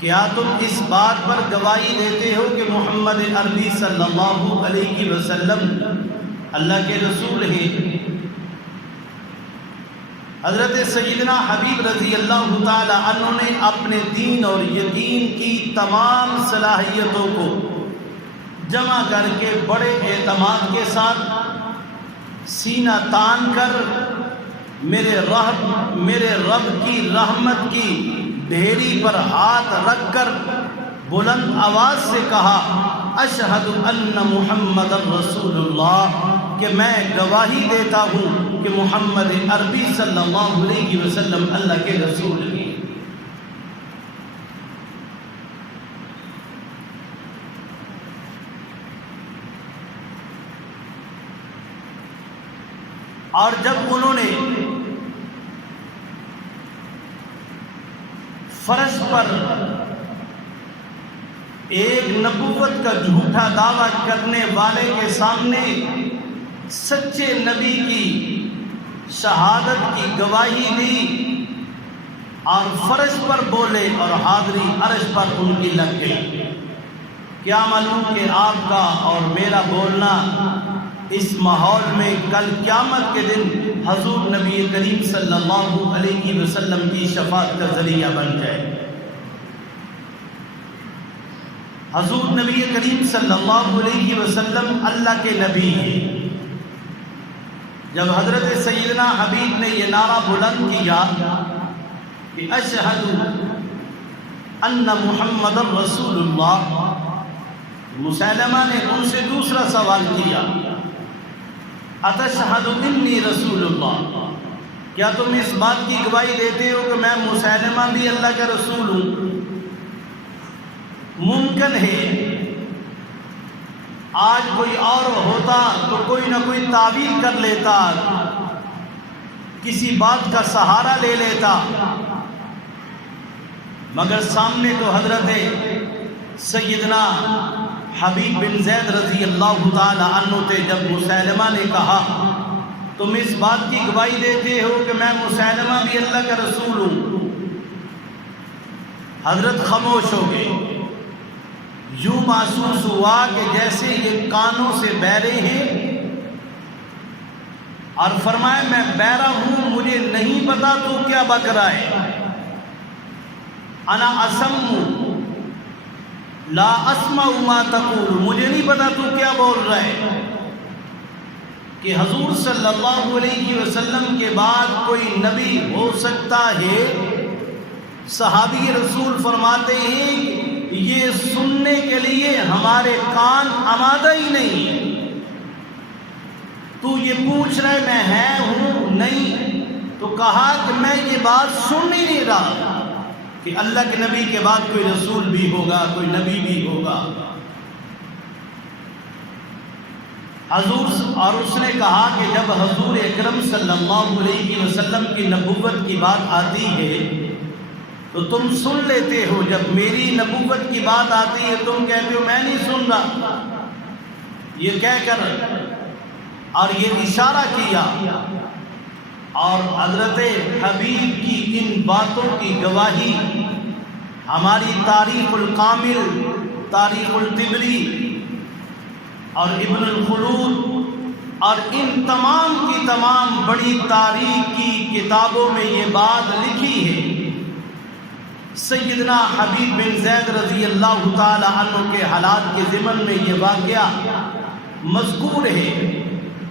کیا تم اس بات پر گواہی دیتے ہو کہ محمد عربی صلی اللہ علیہ وسلم اللہ کے رسول ہیں؟ حضرت سیدنا حبیب رضی اللہ تعالی عنہ نے اپنے دین اور یقین کی تمام صلاحیتوں کو جمع کر کے بڑے اعتماد کے ساتھ سینہ تان کر میرے رب کی رحمت کی ڈھیری پر ہاتھ رکھ کر بلند آواز سے کہا، اشہد ان محمد رسول اللہ، کہ میں گواہی دیتا ہوں کہ محمد عربی صلی اللہ علیہ وسلم اللہ کے رسول ہیں۔ اور جب انہوں نے فرش پر ایک نبوت کا جھوٹا دعویٰ کرنے والے کے سامنے سچے نبی کی شہادت کی گواہی دی اور فرش پر بولے اور حاضری عرش پر ان کی لگ گئی، کیا معلوم کہ آپ کا اور میرا بولنا اس ماحول میں کل قیامت کے دن حضور نبی کریم صلی اللہ علیہ وسلم کی شفاعت کا ذریعہ بن جائے۔ حضور نبی کریم صلی اللہ علیہ وسلم اللہ کے نبی ہیں۔ جب حضرت سیدنا حبیب نے یہ نعرہ بلند کیا کہ اشہد ان محمد رسول اللہ، مسیلمہ نے ان سے دوسرا سوال کیا، اتشہد انی رسول اللہ، کیا تم اس بات کی گواہی دیتے ہو کہ میں مسیلمہ بھی اللہ کا رسول ہوں؟ ممکن ہے آج کوئی اور ہوتا تو کوئی نہ کوئی تعویل کر لیتا، کسی بات کا سہارا لے لیتا، مگر سامنے تو حضرت سیدنا حبیب بن زید رضی اللہ تعالی عنہ تھے۔ جب مسیلمہ نے کہا تم اس بات کی گواہی دیتے ہو کہ میں مسیلمہ بھی اللہ کا رسول ہوں، حضرت خاموش ہو گئے۔ یوں محسوس ہوا کہ جیسے یہ کانوں سے بہرے ہیں، اور فرمایا میں بہرا ہوں، مجھے نہیں پتا تو کیا بک رہا ہے، انا اسم لا اسمع ما تقول، مجھے نہیں پتا تو کیا بول رہا ہے۔ کہ حضور صلی اللہ علیہ وسلم کے بعد کوئی نبی ہو سکتا ہے؟ صحابی رسول فرماتے ہیں یہ سننے کے لیے ہمارے کان آمادہ ہی نہیں، تو یہ پوچھ رہے میں ہے ہوں نہیں؟ تو کہا کہ میں یہ بات سن ہی نہیں رہا کہ اللہ کے نبی کے بعد کوئی رسول بھی ہوگا، کوئی نبی بھی ہوگا۔ حضور اور اس نے کہا کہ جب حضور اکرم صلی اللہ علیہ وسلم کی نبوت کی بات آتی ہے تو تم سن لیتے ہو، جب میری نبوت کی بات آتی ہے تم کہتے ہو میں نہیں سن رہا۔ یہ کہہ کر اور یہ اشارہ کیا، اور حضرت حبیب کی ان باتوں کی گواہی ہماری تاریخ الکامل، تاریخ الطبری اور ابن الخلود اور ان تمام کی تمام بڑی تاریخ کی کتابوں میں یہ بات لکھی ہے۔ سیدنا حبیب بن زید رضی اللہ تعالی عنہ کے حالات کے ضمن میں یہ واقعہ مذکور ہے۔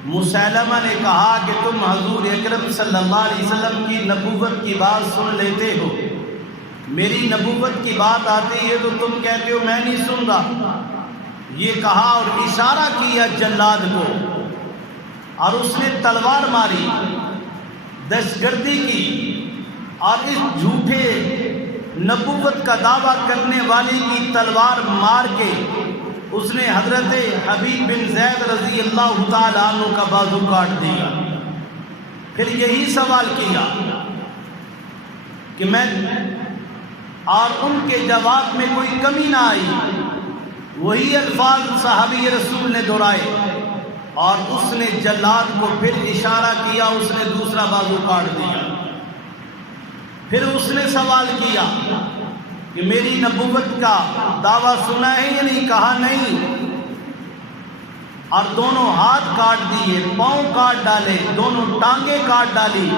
مسیلمہ نے کہا کہ تم حضور اکرم صلی اللہ علیہ وسلم کی نبوت کی بات سن لیتے ہو، میری نبوت کی بات آتی ہے تو تم کہتے ہو میں نہیں سن رہا۔ یہ کہا اور اشارہ کیا جلاد کو، اور اس نے تلوار ماری، دہشت گردی کی، اور اس جھوٹے نبوت کا دعویٰ کرنے والی کی تلوار مار کے اس نے حضرت حبیب بن زید رضی اللہ تعالی عنہ کا بازو کاٹ دیا۔ پھر یہی سوال کیا کہ میں، اور ان کے جواب میں کوئی کمی نہ آئی، وہی الفاظ صحابی رسول نے دہرائے، اور اس نے جلاد کو پھر اشارہ کیا، اس نے دوسرا بازو کاٹ دیا۔ پھر اس نے سوال کیا کہ میری نبوت کا دعویٰ سنا ہے یا نہیں؟ کہا نہیں، اور دونوں ہاتھ کاٹ دیے، پاؤں کاٹ ڈالے، دونوں ٹانگیں کاٹ ڈالی،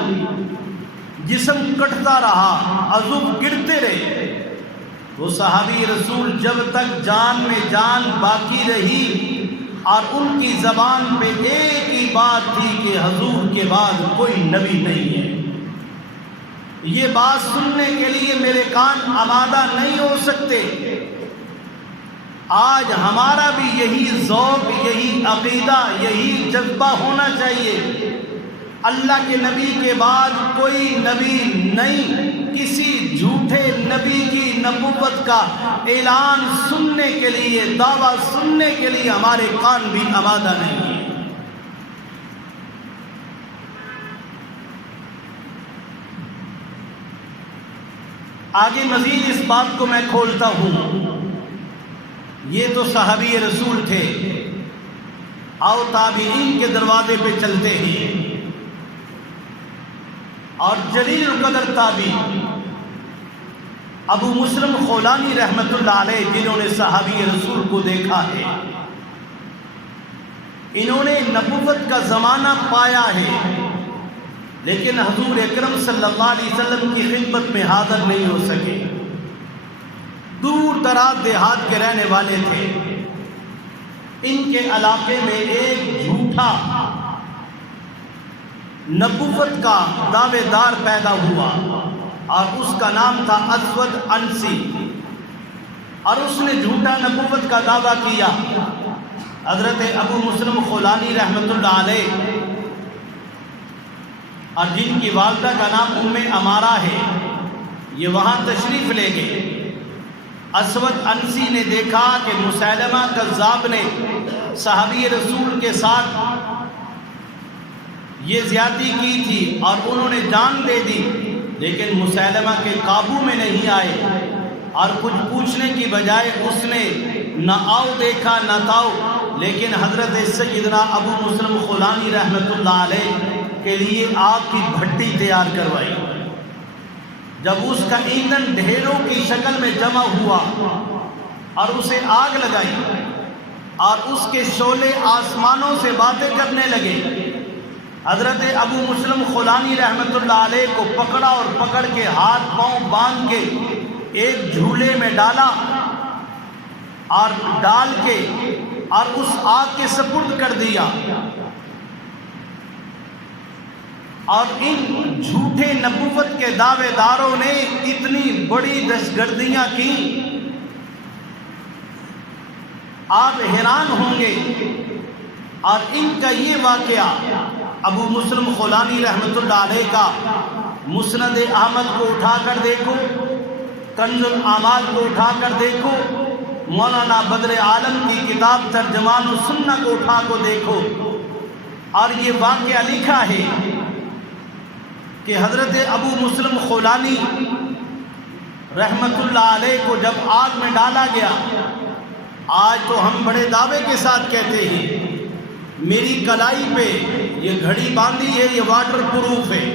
جسم کٹتا رہا، عضو گرتے رہے۔ وہ صحابی رسول جب تک جان میں جان باقی رہی اور ان کی زبان پہ ایک ہی بات تھی کہ حضور کے بعد کوئی نبی نہیں ہے، یہ بات سننے کے لیے میرے کان آمادہ نہیں ہو سکتے۔ آج ہمارا بھی یہی ذوق، یہی عقیدہ، یہی جذبہ ہونا چاہیے۔ اللہ کے نبی کے بعد کوئی نبی نہیں، کسی جھوٹے نبی کی نبوت کا اعلان سننے کے لیے، دعویٰ سننے کے لیے ہمارے کان بھی آمادہ نہیں ہیں۔ آگے مزید اس بات کو میں کھولتا ہوں۔ یہ تو صحابی رسول تھے، آؤ تابعین کے دروازے پہ چلتے ہیں، اور جلیل القدر تابعی ابو مسلم خولانی رحمت اللہ علیہ، جنہوں نے صحابی رسول کو دیکھا ہے، انہوں نے نبوت کا زمانہ پایا ہے، لیکن حضور اکرم صلی اللہ علیہ وسلم کی خدمت میں حاضر نہیں ہو سکے۔ دور دراز دیہات کے رہنے والے تھے۔ ان کے علاقے میں ایک جھوٹا نبوت کا دعوے دار پیدا ہوا، اور اس کا نام تھا اسود انسی، اور اس نے جھوٹا نبوت کا دعویٰ کیا۔ حضرت ابو مسلم خولانی رحمت اللہ علیہ، اور جن کی والدہ کا نام ام امارہ ہے، یہ وہاں تشریف لے گئے۔ اسود انسی نے دیکھا کہ مسیلمہ کذاب نے صحابی رسول کے ساتھ یہ زیادتی کی تھی اور انہوں نے جان دے دی، لیکن مسیلمہ کے قابو میں نہیں آئے، اور کچھ پوچھنے کی بجائے اس نے نہ آؤ دیکھا نہ تاؤ، لیکن حضرت سیدنا ابو مسلم خولانی رحمت اللہ علیہ کے لیے آگ کی بھٹی تیار کروائی۔ جب اس کا ایندھن ڈھیروں کی شکل میں جمع ہوا اور اسے آگ لگائی، اور اس کے شعلے آسمانوں سے باتیں کرنے لگے، حضرت ابو مسلم خولانی رحمت اللہ علیہ کو پکڑا، اور پکڑ کے ہاتھ پاؤں باندھ کے ایک جھولے میں ڈالا، اور ڈال کے اور اس آگ کے سپرد کر دیا۔ اور ان جھوٹے نبوت کے دعوے داروں نے اتنی بڑی دہشتگردیاں کی، آپ حیران ہوں گے۔ اور ان کا یہ واقعہ ابو مسلم خولانی رحمت اللہ علیہ کا مسند احمد کو اٹھا کر دیکھو، کنز الاعمال کو اٹھا کر دیکھو، مولانا بدر عالم کی کتاب ترجمان السنہ کو اٹھا کو دیکھو، اور یہ واقعہ لکھا ہے کہ حضرت ابو مسلم خولانی رحمت اللہ علیہ کو جب آگ میں ڈالا گیا، آج تو ہم بڑے دعوے کے ساتھ کہتے ہیں، میری کلائی پہ یہ گھڑی باندھی ہے، یہ واٹر پروف ہے،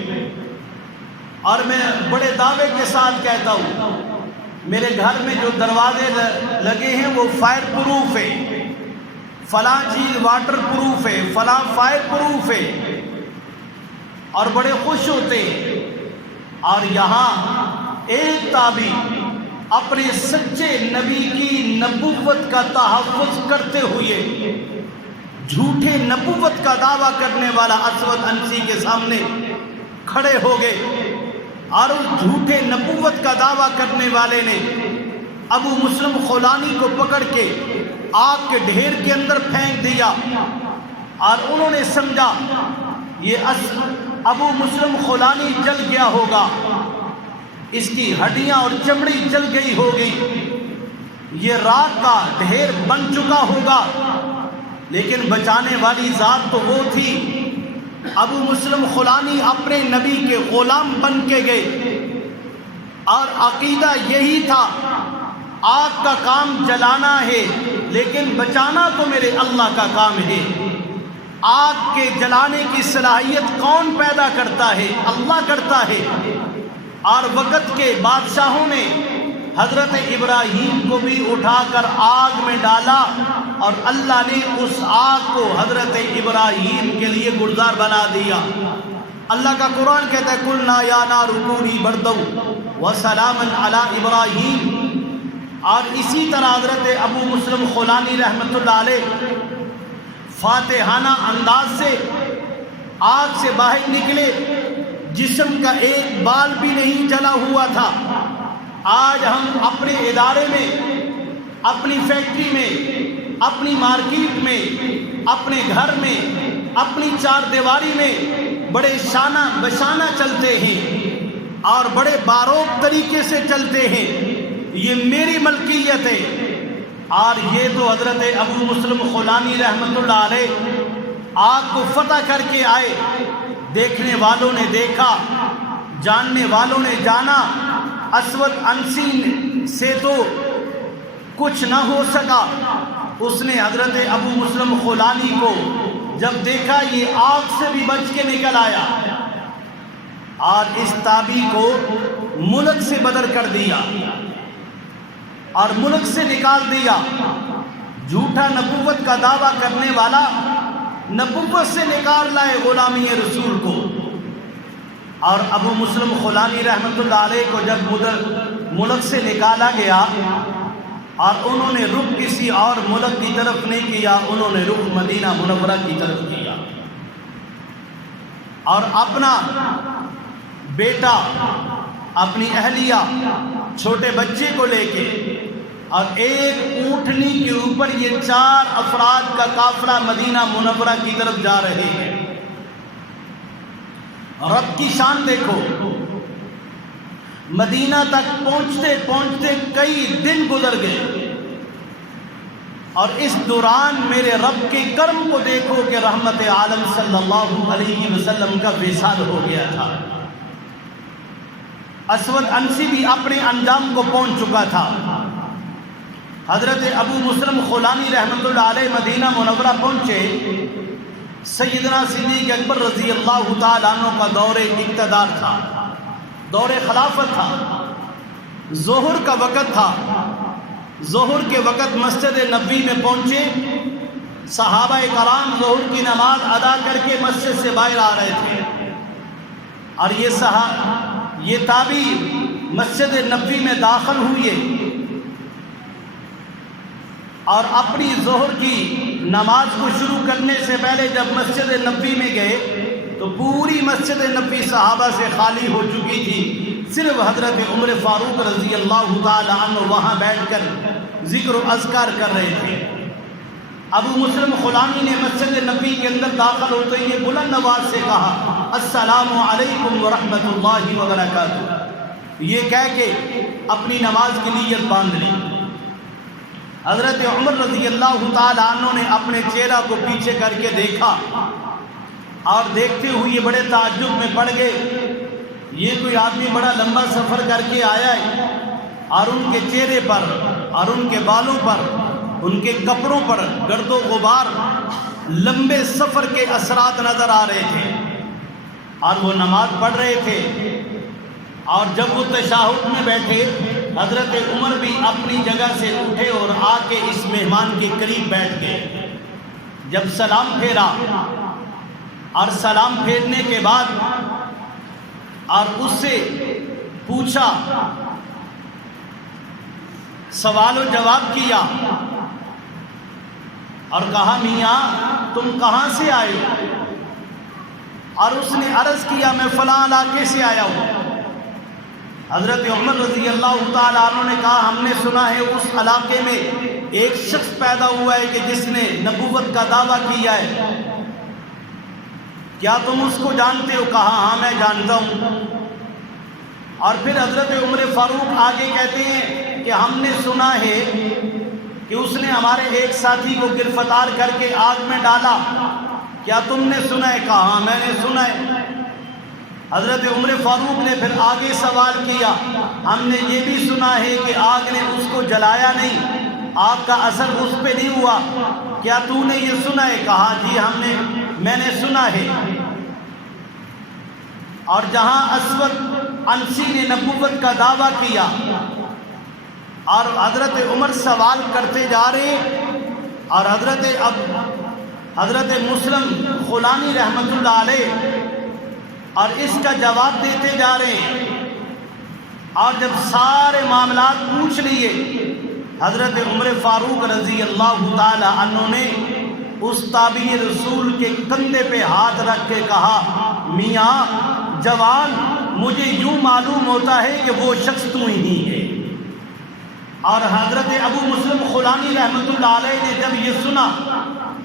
اور میں بڑے دعوے کے ساتھ کہتا ہوں، میرے گھر میں جو دروازے لگے ہیں وہ فائر پروف ہے، فلاں چیز واٹر پروف ہے، فلاں فائر پروف ہے، اور بڑے خوش ہوتے۔ اور یہاں ایک تابعی اپنے سچے نبی کی نبوت کا تحفظ کرتے ہوئے جھوٹے نبوت کا دعویٰ کرنے والا اسود انسی کے سامنے کھڑے ہو گئے، اور اس جھوٹے نبوت کا دعویٰ کرنے والے نے ابو مسلم خولانی کو پکڑ کے آگ کے ڈھیر کے اندر پھینک دیا، اور انہوں نے سمجھا یہ ابو مسلم خولانی جل گیا ہوگا، اس کی ہڈیاں اور چمڑی جل گئی ہوگی، یہ راک کا ڈھیر بن چکا ہوگا، لیکن بچانے والی ذات تو وہ تھی۔ ابو مسلم خولانی اپنے نبی کے غلام بن کے گئے، اور عقیدہ یہی تھا، آگ کا کام جلانا ہے لیکن بچانا تو میرے اللہ کا کام ہے۔ آگ کے جلانے کی صلاحیت کون پیدا کرتا ہے؟ اللہ کرتا ہے۔ اور وقت کے بادشاہوں نے حضرت ابراہیم کو بھی اٹھا کر آگ میں ڈالا اور اللہ نے اس آگ کو حضرت ابراہیم کے لیے گلزار بنا دیا۔ اللہ کا قرآن کہتا ہے قُلْنَا يَا نَارُ كُونِي بَرْدًا وَسَلَامًا عَلَىٰ إِبْرَاهِيمَ۔ اور اسی طرح حضرت ابو مسلم خولانی رحمۃ اللہ علیہ فاتحانہ انداز سے آگ سے باہر نکلے، جسم کا ایک بال بھی نہیں جلا ہوا تھا۔ آج ہم اپنے ادارے میں، اپنی فیکٹری میں، اپنی مارکیٹ میں، اپنے گھر میں، اپنی چار دیواری میں بڑے شانہ بشانہ چلتے ہیں اور بڑے باروک طریقے سے چلتے ہیں، یہ میری ملکیت ہے۔ اور یہ تو حضرت ابو مسلم خولانی رحمۃ اللہ علیہ آگ کو فتح کر کے آئے، دیکھنے والوں نے دیکھا، جاننے والوں نے جانا، اسود انسی سے تو کچھ نہ ہو سکا۔ اس نے حضرت ابو مسلم خولانی کو جب دیکھا یہ آگ سے بھی بچ کے نکل آیا اور اس تابی کو ملک سے بدر کر دیا اور ملک سے نکال دیا۔ جھوٹا نبوت کا دعویٰ کرنے والا نبوت سے نکال لائے غلامی رسول کو۔ اور ابو مسلم خولانی رحمۃ اللہ علیہ کو جب ملک سے نکالا گیا اور انہوں نے رخ کسی اور ملک کی طرف نہیں کیا، انہوں نے رخ مدینہ منورہ کی طرف کیا اور اپنا بیٹا، اپنی اہلیہ، چھوٹے بچے کو لے کے اور ایک اونٹنی کے اوپر یہ 4 افراد کا قافلہ مدینہ منورہ کی طرف جا رہے ہیں۔ رب کی شان دیکھو، مدینہ تک پہنچتے پہنچتے کئی دن گزر گئے اور اس دوران میرے رب کے کرم کو دیکھو کہ رحمت عالم صلی اللہ علیہ وسلم کا وصال ہو گیا تھا۔ اسود انسی بھی اپنے انجام کو پہنچ چکا تھا۔ حضرت ابو مسلم خولانی رحمۃ اللہ علیہ مدینہ منورہ پہنچے۔ سیدنا صدیق اکبر رضی اللہ تعالیٰ عنہ کا دور اقتدار تھا، دور خلافت تھا، ظہر کا وقت تھا۔ ظہر کے وقت مسجد نبوی میں پہنچے، صحابہ کرام ظہر کی نماز ادا کر کے مسجد سے باہر آ رہے تھے اور یہ تابعی مسجد نبوی میں داخل ہوئے اور اپنی ظہر کی نماز کو شروع کرنے سے پہلے جب مسجد نبوی میں گئے تو پوری مسجد نبوی صحابہ سے خالی ہو چکی تھی، صرف حضرت عمر فاروق رضی اللہ تعالی عنہ وہاں بیٹھ کر ذکر و اذکار کر رہے تھے۔ ابو مسلم خولانی نے مسجد نبوی کے اندر داخل ہوتے ہی بلند آواز سے کہا السلام علیکم ورحمۃ اللہ وبرکاتہ، یہ کہہ کے اپنی نماز کی نیت باندھ لی۔ حضرت عمر رضی اللہ تعالیٰ عنہ نے اپنے چہرہ کو پیچھے کر کے دیکھا اور دیکھتے ہوئے بڑے تعجب میں پڑ گئے، یہ کوئی آدمی بڑا لمبا سفر کر کے آیا ہے اور ان کے چہرے پر اور ان کے بالوں پر، ان کے کپڑوں پر گرد و غبار، لمبے سفر کے اثرات نظر آ رہے تھے اور وہ نماز پڑھ رہے تھے۔ اور جب وہ تشہد میں بیٹھے، حضرت عمر بھی اپنی جگہ سے اٹھے اور آ کے اس مہمان کے قریب بیٹھ گئے۔ جب سلام پھیرا اور سلام پھیرنے کے بعد اور اس سے پوچھا، سوال و جواب کیا اور کہا میاں تم کہاں سے آئے ہو؟ اور اس نے عرض کیا میں فلاں علاقے سے آیا ہوں۔ حضرت عمر رضی اللہ تعالیٰ عنہ نے کہا ہم نے سنا ہے اس علاقے میں ایک شخص پیدا ہوا ہے کہ جس نے نبوت کا دعویٰ کیا ہے، کیا تم اس کو جانتے ہو؟ کہا ہاں میں جانتا ہوں۔ اور پھر حضرت عمر فاروق آگے کہتے ہیں کہ ہم نے سنا ہے کہ اس نے ہمارے ایک ساتھی کو گرفتار کر کے آگ میں ڈالا، کیا تم نے سنا ہے؟ کہا ہاں میں نے سنا ہے۔ حضرت عمر فاروق نے پھر آگے سوال کیا، ہم نے یہ بھی سنا ہے کہ آگ نے اس کو جلایا نہیں، آگ کا اثر اس پہ نہیں ہوا، کیا تو نے یہ سنا ہے؟ کہا جی میں نے سنا ہے۔ اور جہاں اسود انسی نے نبوت کا دعویٰ کیا اور حضرت عمر سوال کرتے جا رہے ہیں اور حضرت مسلم خولانی رحمۃ اللہ علیہ اور اس کا جواب دیتے جا رہے ہیں۔ اور جب سارے معاملات پوچھ لیے، حضرت عمر فاروق رضی اللہ تعالی عنہ نے اس تابعی رسول کے کندھے پہ ہاتھ رکھ کے کہا، میاں جوان، مجھے یوں معلوم ہوتا ہے کہ وہ شخص تو ہی ہے۔ اور حضرت ابو مسلم خولانی رحمۃ اللہ علیہ نے جب یہ سنا،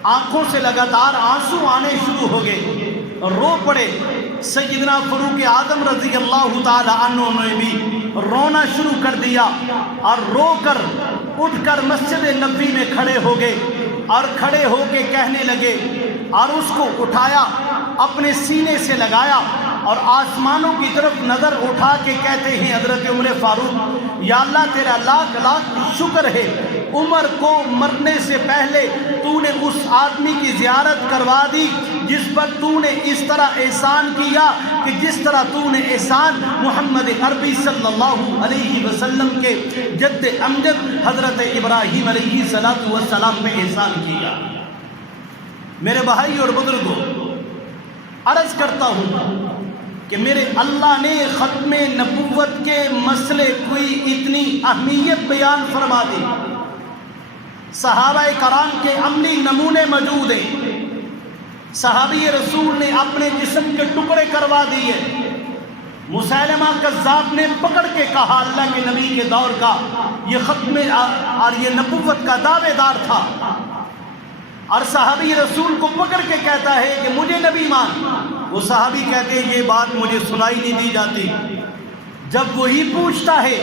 آنکھوں سے لگاتار آنسو آنے شروع ہو گئے، رو پڑے۔ سیدنا فاروق اعظم رضی اللہ تعالی عنہ نے بھی رونا شروع کر دیا اور رو کر اٹھ کر مسجد نبوی میں کھڑے ہو گئے اور کھڑے ہو کے کہنے لگے اور اس کو اٹھایا، اپنے سینے سے لگایا اور آسمانوں کی طرف نظر اٹھا کے کہتے ہیں حضرت عمر فاروق، یا اللہ تیرا لاکھ لاکھ شکر ہے، عمر کو مرنے سے پہلے تو نے اس آدمی کی زیارت کروا دی جس پر تو نے اس طرح احسان کیا کہ جس طرح تو نے احسان محمد عربی صلی اللہ علیہ وسلم کے جد امجد حضرت ابراہیم علیہ السلام پہ احسان کیا۔ میرے بھائی اور بزرگوں، عرض کرتا ہوں کہ میرے اللہ نے ختم نبوت کے مسئلے کوئی اتنی اہمیت بیان فرما دی، صحابہ کرام کے عملی نمونے موجود ہیں، صحابی رسول نے اپنے جسم کے ٹکڑے کروا دیے، مسیلمہ کذاب نے پکڑ کے کہا اللہ کے نبی کے دور کا یہ ختم اور یہ نبوت کا دعوے دار تھا، اور صحابی رسول کو پکڑ کے کہتا ہے کہ مجھے نبی مان، وہ صحابی کہتے ہیں یہ بات مجھے سنائی نہیں دی جاتی۔ جب وہی پوچھتا ہے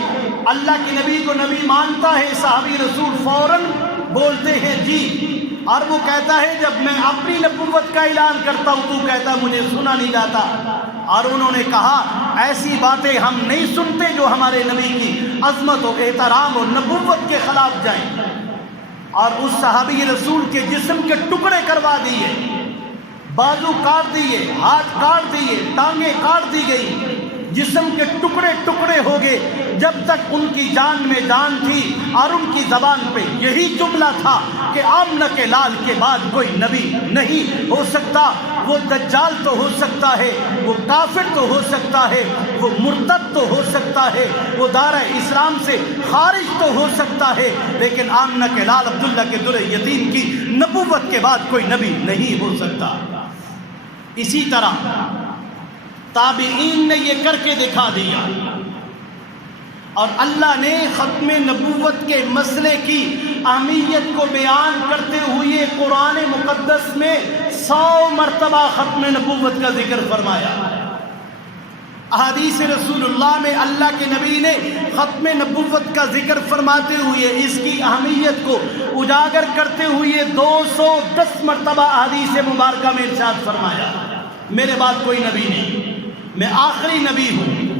اللہ کے نبی کو نبی مانتا ہے، صحابی رسول فوراً بولتے ہیں جی، اور وہ کہتا ہے جب میں اپنی نبوت کا اعلان کرتا ہوں تو کہتا مجھے سنا نہیں جاتا۔ اور انہوں نے کہا ایسی باتیں ہم نہیں سنتے جو ہمارے نبی کی عظمت و احترام اور نبوت کے خلاف جائیں، اور اس صحابی رسول کے جسم کے ٹکڑے کروا دیے، بازو کاٹ دیے، ہاتھ کاٹ دیے، ٹانگیں کاٹ دی گئی، جسم کے ٹکڑے ٹکڑے ہو گئے، جب تک ان کی جان میں جان تھی اور ان کی زبان پہ یہی جملہ تھا کہ آمنہ کے لال کے بعد کوئی نبی نہیں ہو سکتا، وہ دجال تو ہو سکتا ہے، وہ کافر تو ہو سکتا ہے، وہ مرتد تو ہو سکتا ہے، وہ دارہ اسلام سے خارج تو ہو سکتا ہے، لیکن آمنہ کے لال عبداللہ کے در یتیم کی نبوت کے بعد کوئی نبی نہیں ہو سکتا۔ اسی طرح تابعین نے یہ کر کے دکھا دیا، اور اللہ نے ختم نبوت کے مسئلے کی اہمیت کو بیان کرتے ہوئے قرآن مقدس میں 100 مرتبہ ختم نبوت کا ذکر فرمایا۔ احادیث رسول اللہ میں اللہ کے نبی نے ختم نبوت کا ذکر فرماتے ہوئے اس کی اہمیت کو اجاگر کرتے ہوئے 210 مرتبہ احادیث مبارکہ میں ارشاد فرمایا، میرے بعد کوئی نبی نہیں، میں آخری نبی ہوں،